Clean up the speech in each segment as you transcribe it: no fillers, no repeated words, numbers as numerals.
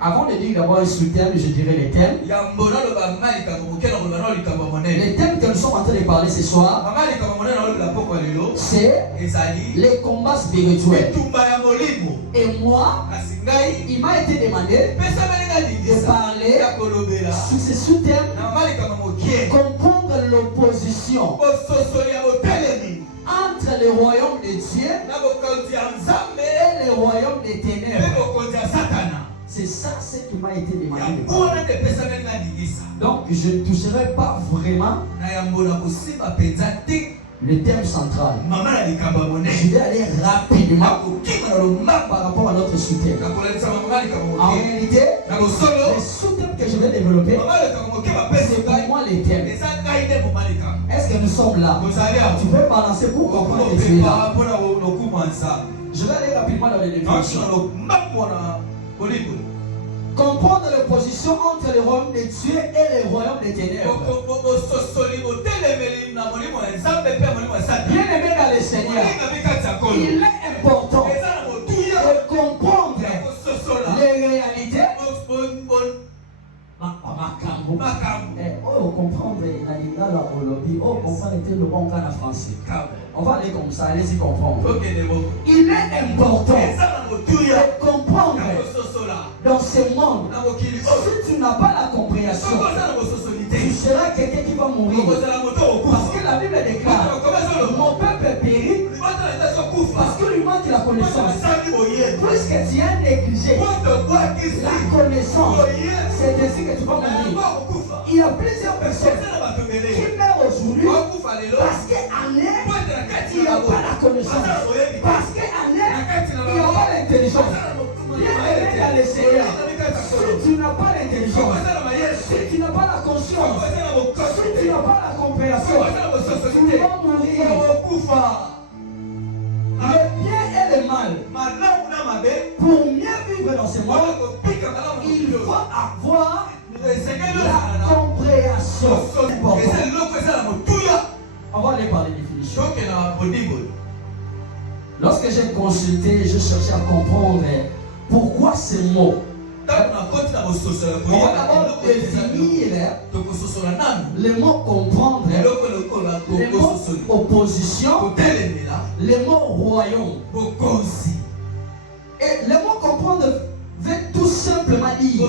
Avant de dire d'abord sous thème, je dirais les thèmes. Les thèmes que nous sommes en train de parler ce soir, c'est les combats spirituels. Et moi, il m'a été demandé de parler sur ce sous-thème, comprendre l'opposition entre le royaume de Dieu et le royaume des ténèbres. C'est ça ce qui m'a été demandé. Donc je ne toucherai pas vraiment le thème central. Je vais aller rapidement par rapport à notre sous-thème. En réalité, les sous-thèmes que je vais développer, c'est pour moi les thèmes. Est-ce que nous sommes là? Tu peux balancer pour comprendre que tu es là. Je vais aller rapidement dans les définitions. Comprendre l'opposition entre le royaume de Dieu et le royaume des ténèbres. Bien aimé dans le Seigneur, il est important de comprendre les réalités. Comprendre la lingala au lobby, comprendre le bon cas en français. On va aller comme ça, allez-y comprendre. Il est important de comprendre dans ce monde. Si tu n'as pas la compréhension, tu seras quelqu'un qui va mourir. Parce que la Bible déclare, mon peuple périt parce que lui manque la connaissance. Puisque tu as négligé la connaissance, c'est ainsi que tu vas mourir. Il y a plusieurs personnes qui meurent aujourd'hui parce qu'en eux, il n'y a pas la connaissance. Parce qu'en eux, il n'y a pas l'intelligence. Bien dans le Seigneur, si tu n'as pas l'intelligence, si tu n'as pas la conscience, si tu n'as pas la compréhension, tu vas mourir. Le bien et le mal, pour mieux vivre dans ce monde, il faut avoir la compréhension. On va aller par les définitions. Lorsque j'ai consulté, je cherchais à comprendre pourquoi ces mots. On va d'abord définir le mot comprendre, le mot opposition, le mot royaume. Et le mot comprendre veut tout simplement dire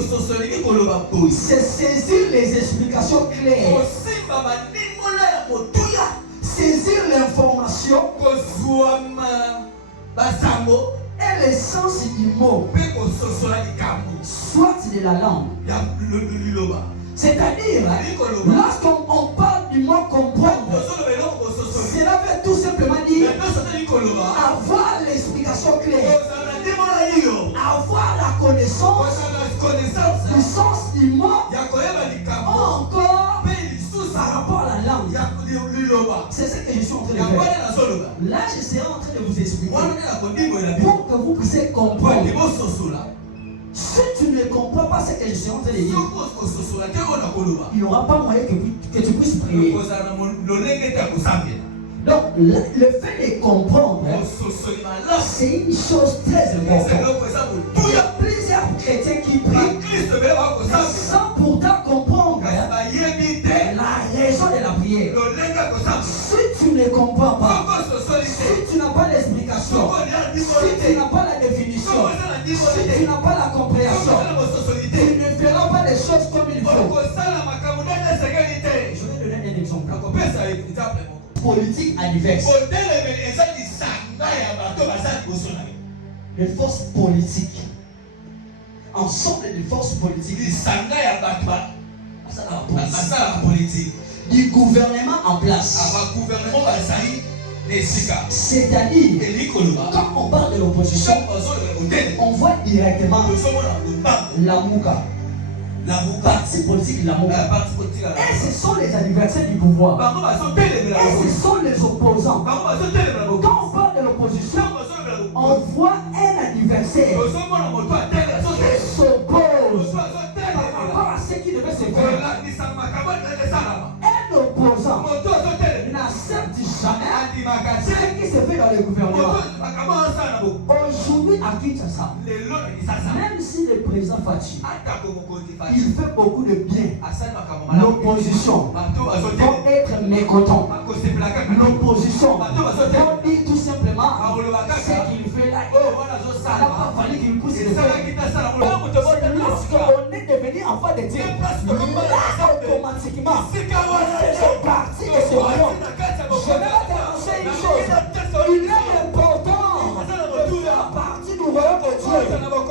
c'est saisir les explications claires, saisir l'information et le sens du mot, soit de la langue. C'est-à-dire, lorsqu'on parle du mot comprendre, cela veut tout simplement dire avoir l'explication claire, avoir la connaissance du sens du mot, ou encore par rapport à la langue. C'est ce que je suis en train de faire. Là, je serai en train de vous expliquer pour que vous puissiez comprendre. Si tu ne comprends pas ce que je suis en train de dire, il n'y aura pas moyen que tu puisses prier. Donc, le fait de comprendre, c'est une chose très importante. Il y a plusieurs chrétiens qui prient sans pourtant comprendre la raison de la prière. Si tu ne comprends pas, si tu n'as pas l'explication, si tu n'as pas la définition, si tu n'as pas la compréhension, tu ne feras pas les choses comme il faut. Je vais donner un exemple. Politique adverse. Les forces politiques. Ensemble des forces politiques. Du gouvernement en place. C'est-à-dire, quand on parle de l'opposition, on voit directement la Mouka. Parti politique, la Mouka. Et ce sont les adversaires du pouvoir. Et ce sont les opposants. Quand on parle de l'opposition, on voit un adversaire qui s'oppose par rapport à ce qui devait se faire. Un opposant n'accepte jamais ce qui se fait dans le gouvernement. Aujourd'hui à Kinshasa, même si le le président Fachi, il fait beaucoup de bien. L'opposition vont être mécontents. L'opposition vont dire tout simplement ce qu'il fait là. Ça n'a pas fallu qu'il pousse le faire. Lorsqu'on est devenu enfant de Dieu, là automatiquement, c'est parti de ce royaume. Je vais t'annoncer une chose. Il est important de faire partie du royaume de Dieu.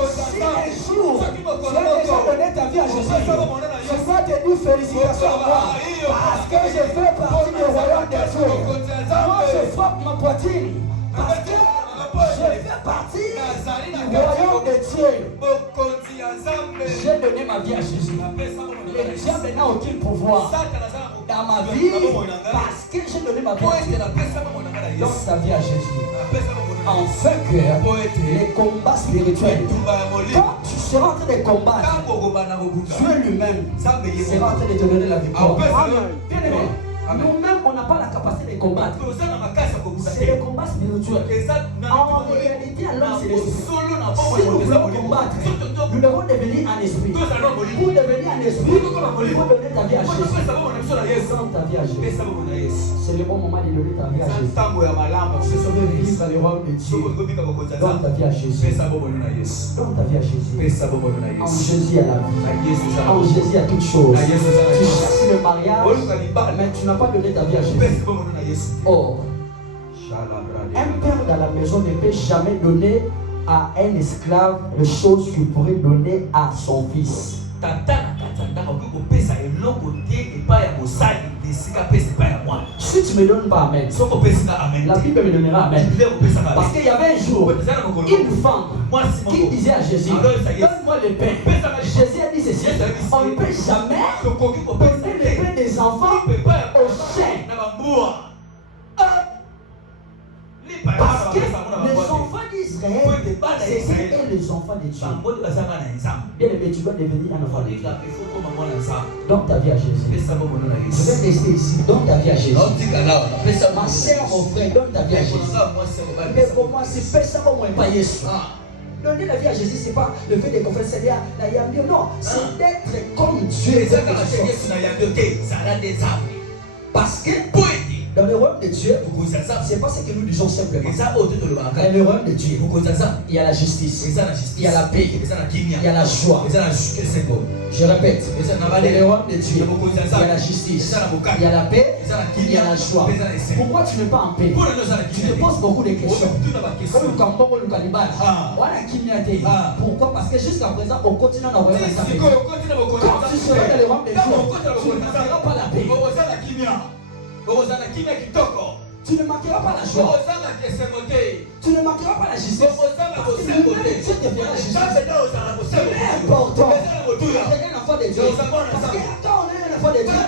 Si un jour tu as déjà donné ta vie à Jésus, je vais te dire félicitations à moi. Parce que je fais partie du royaume de Dieu. Moi je frappe ma poitrine. Parce que je fais partie du royaume de Dieu. J'ai donné ma vie à Jésus. Le diable n'a aucun pouvoir dans ma vie parce que j'ai donné ma vie à Dieu. Donne ta vie à Jésus. Enfin que les combats spirituels, quand tu seras en train de combattre, Dieu lui-même sera en train de te donner la victoire. Bien aimé, nous-mêmes, on n'a pas la capacité de combattre. C'est le combat spirituel. En réalité, alors c'est l'esprit. Si nous voulons combattre, nous devons devenir un esprit. Pour devenir un esprit, il faut donner ta vie à Jésus. Donne ta vie à Jésus. C'est le bon moment de donner ta vie à Jésus. Si tu veux vivre dans le royaume de Dieu, donne ta vie à Jésus. Donne ta vie à Jésus. En Jésus à la vie. En Jésus à toutes choses. Tu cherches le mariage, mais tu n'as pas donné ta vie à Jésus. Or, un père dans la maison ne peut jamais donner à un esclave les choses qu'il pourrait donner à son fils. Si tu ne me donnes pas Amen, la Bible me donnera Amen. Parce qu'il y avait un jour une femme qui disait à Jésus, donne-moi le pain. Jésus a dit ceci, on ne peut jamais donner le pain des enfants aux chiens. Parce que les enfants d'Israël, c'était les enfants de Dieu. Bien aimé, tu dois devenir un enfant de Dieu. Donne ta vie à Jésus. Je vais rester ici. Donne ta vie à Jésus. Ma soeur, mon frère, donne ta vie à Jésus. Mais pour moi, c'est personne au moins pas Jésus. Donner la vie à Jésus, ce n'est pas le fait de confesser Seigneur, non, c'est d'être comme Dieu. Parce que dans le royaume de Dieu, c'est pas ce que nous disons simplement. Dans le royaume de Dieu, il y a la justice, il y a la paix, il y a la joie. Je répète, dans le royaume de Dieu, il y a la justice, il y a la paix, il y a la joie. Pourquoi tu n'es pas en paix? Tu te poses beaucoup de questions. Pourquoi? Parce que jusqu'à présent, on continue dans le royaume de Dieu. Quand tu seras dans le royaume de Dieu, tu ne feras pas la paix. Tu ne manqueras pas la joie. Tu ne manqueras pas la justice. Parce que lui-même, Dieu te fera la justice. C'est important. C'est un enfant de Dieu. Parce que quand on est un enfant de Dieu,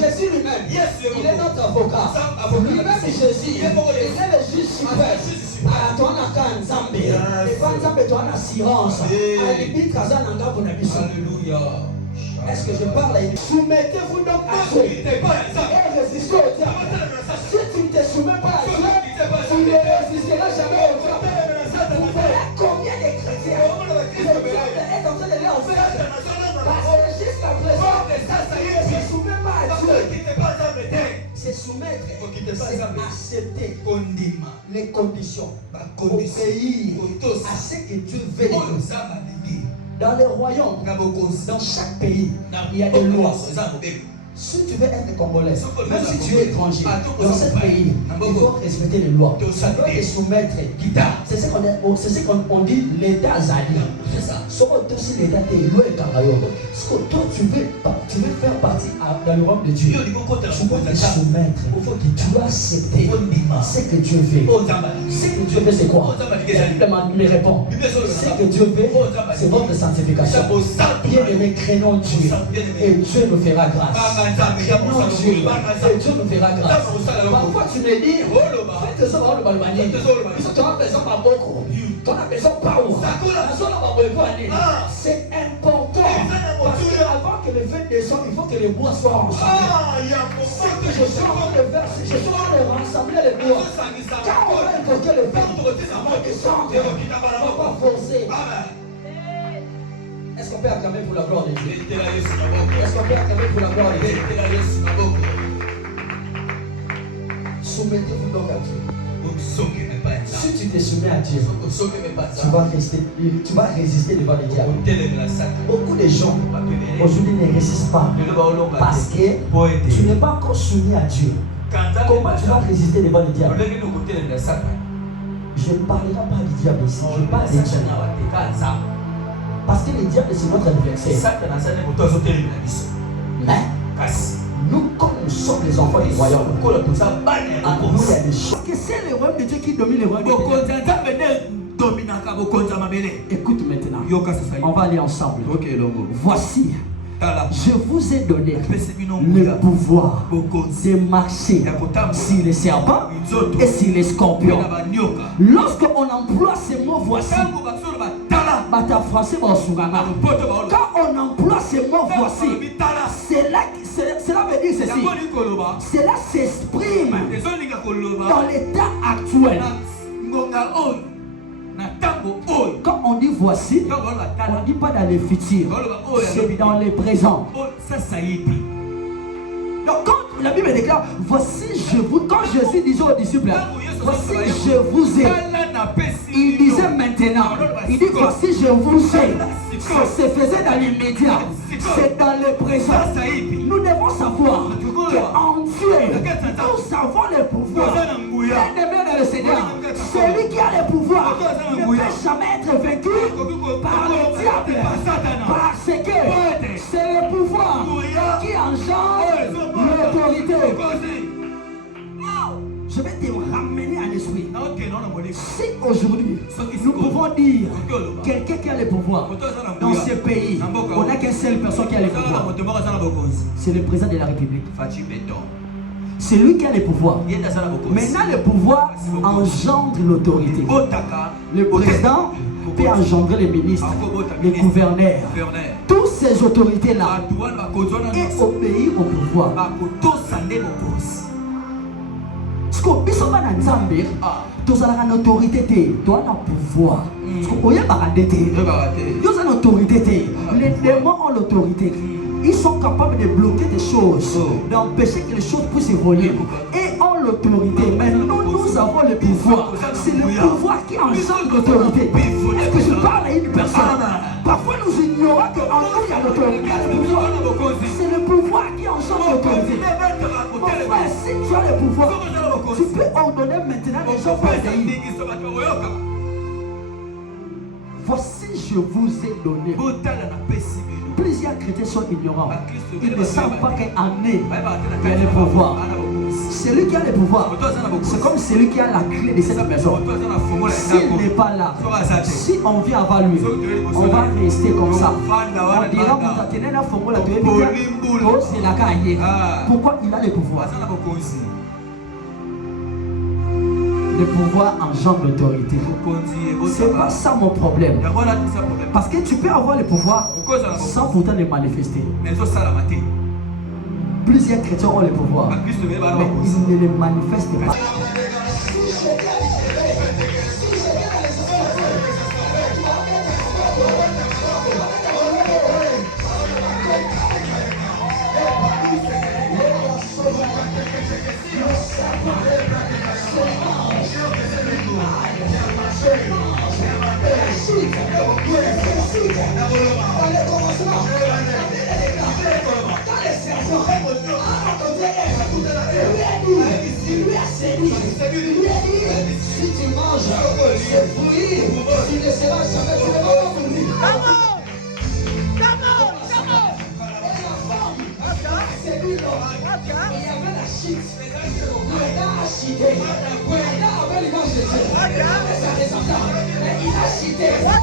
Jésus lui-même, il est notre avocat. Lui-même, Jésus, il est le juge suprême. Toi, on a un Nzambe. Et quand Nzambe, tu as une assurance. Alléluia. Est-ce que je parle à une? Soumettez-vous donc à Dieu et résistez au diable. Si tu ne te soumets pas à Dieu, tu ne résisteras jamais au diable. Vous verrez combien de chrétiens le diable est en train de les enfermer. Parce que jusqu'à présent, il ne se soumet pas à Dieu. Se soumettre, c'est accepter les conditions, obéir à ce que Dieu veut. Dans les royaumes, dans chaque pays, il y a des lois. Si tu veux être congolais, même si tu es étranger, dans ce pays, il faut respecter les lois. Tu dois te soumettre. C'est ce qu'on dit l'état Zali. C'est ça. Sauf aussi l'état de l'eau et Karayo. Parce que toi, tu veux faire partie dans le royaume de Dieu. Tu dois te soumettre. Tu dois accepter ce que Dieu veut. Ce que Dieu veut, c'est quoi? La Bible me répond. Ce que Dieu veut, c'est votre sanctification. Bien aimé, craignons Dieu. Et Dieu nous fera grâce. Craignons Dieu. Et Dieu nous fera grâce. Parfois tu me dis, faites ça par le balbani. Tu as besoin de beaucoup. Tu as besoin de power. C'est important. Parce qu'avant que le vin descende, il faut que les bois soient rassemblés. Ce que je suis en train de faire, c'est que je suis en train de rassembler les bois. Quand on va évoquer le vin, ça va descendre. Il ne faut pas forcer. Est-ce qu'on peut acclamer pour la gloire de Dieu? Est-ce qu'on peut acclamer pour la gloire de Dieu? Soumettez-vous donc à Dieu. Si tu te soumets à Dieu, tu vas résister devant le diable. Beaucoup de gens aujourd'hui ne résistent pas parce que tu n'es pas encore soumis à Dieu. Comment tu vas résister devant le diable? Je ne parlerai pas du diable ici, je parle de Dieu. Parce que le diable c'est notre adversaire. Mais nous, comme nous sommes les enfants du royaume, nous, il y a des choses. Parce que c'est le royaume de Dieu qui domine le royaume de Dieu. Écoute maintenant, on va aller ensemble. Voici, je vous ai donné le pouvoir de marcher sur les serpents et sur les scorpions. Lorsqu'on emploie ce mot voici, quand on emploie ce mot voici, cela veut dire ceci. Cela s'exprime dans l'état actuel. Quand on dit voici, on ne dit pas dans le futur, c'est dans le présent. Donc quand la Bible déclare, voici je vous, quand Jésus disait aux disciples, voici je vous ai, il disait maintenant, il dit voici je vous ai. Ça se faisait dans l'immédiat, c'est dans le présent. Nous devons savoir qu'en Dieu, nous avons le pouvoir. Bien-aimé dans le Seigneur, celui qui a le pouvoir ne peut jamais être vaincu par le diable. Parce que c'est le pouvoir qui engendre l'autorité. Je vais te ramener à l'esprit. Si aujourd'hui, nous pouvons dire quelqu'un qui a le pouvoir dans ce pays, on n'a qu'une seule personne qui a le pouvoir. C'est le président de la République. C'est lui qui a le pouvoir. Maintenant, le pouvoir engendre l'autorité. Le président peut engendrer les ministres, les gouverneurs, toutes ces autorités-là et obéir au pouvoir. Parce que si on a une autorité, tu as une autorité, tu as un pouvoir. Parce que une autorité, les démons ont l'autorité. Ils sont capables de bloquer des choses, d'empêcher que les choses puissent évoluer. Et ont l'autorité. Mais nous avons le pouvoir. C'est le pouvoir qui engendre l'autorité. Est-ce que je parle à une personne? Parfois nous ignorons qu'en nous il y a l'autorité. C'est le pouvoir qui engendre l'autorité. Mon frère, si tu as le pouvoir, tu peux ordonner maintenant les gens pour obéir. Voici, je vous ai donné. Plusieurs chrétiens sont ignorants. Ils ne savent pas qu'en est, il y a le pouvoir. Celui qui a le pouvoir, c'est comme celui qui a la clé de cette maison. S'il n'est pas là, si on vient avant lui, on va rester comme ça. On dira, vous attendez la formule, c'est la cahier. Pourquoi il a le pouvoir? Le pouvoir engendre l'autorité. C'est pas ça mon problème. Parce que tu peux avoir le pouvoir sans pourtant le manifester. Plusieurs chrétiens ont le pouvoir, mais ils ne le manifestent pas. Si tu manges ce fruit, tu ne seras jamais mourir. C'est lui l'homme. Il y avait la chute. Le gars a chité. Le gars avait l'image de Dieu. Ça descendant. Mais il a chité. Oh!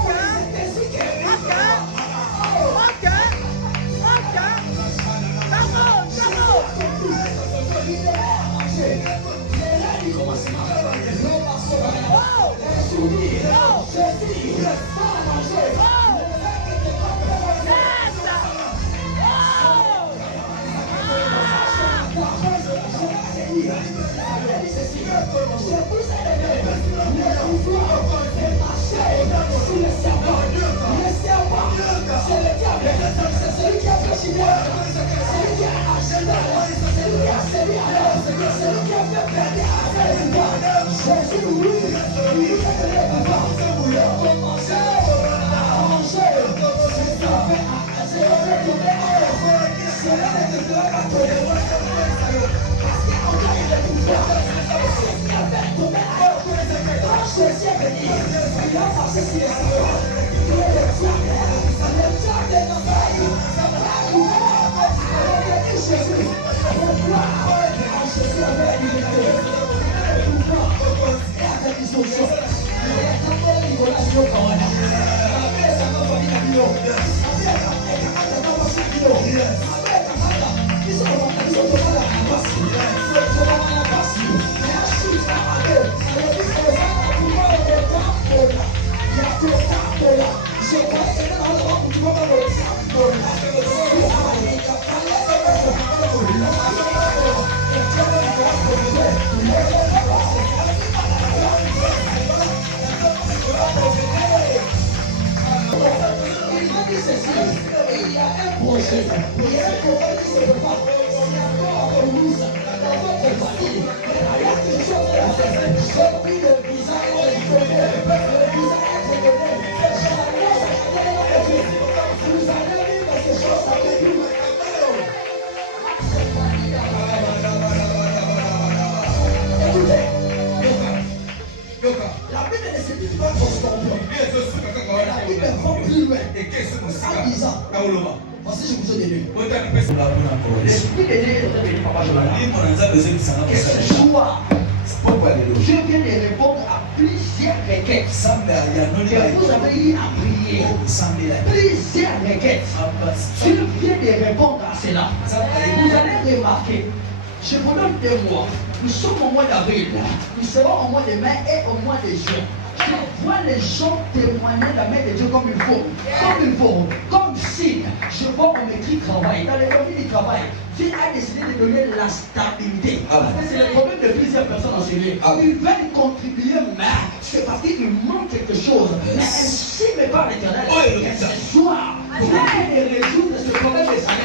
Jésus. Il y a un problème qui se prépare. C'est encore en rouge dans votre famille. Il y a quelque chose à faire. J'ai pris le visage de Dieu. Le visage de Dieu. Vous allez vivre ces choses avec nous. Écoutez, la Bible ne se dit pas qu'on se comprend. La Bible va plus loin en disant, voici je vous ai donné. L'Esprit de Dieu est venu, Papa Joël. Et ce soir, je viens de répondre à plusieurs requêtes que vous avez eu à prier. Plusieurs requêtes. Je viens de répondre à cela. Vous allez remarquer, je vous donne 2 mois. Nous sommes au mois d'avril. Nous serons au mois de mai et au mois de juin. Je vois les gens témoigner la main de Dieu comme il faut. Comme il faut. Comme signe. Je vois qu'on écrit travail. Dans les familles du travail, Dieu a décidé de donner la stabilité. Parce que c'est le problème de plusieurs personnes en ce lieu. Ils veulent contribuer, mais c'est parce qu'il manque quelque chose. Mais ainsi n'est pas l'Éternel. Et ce soir, pour résoudre ce problème de santé,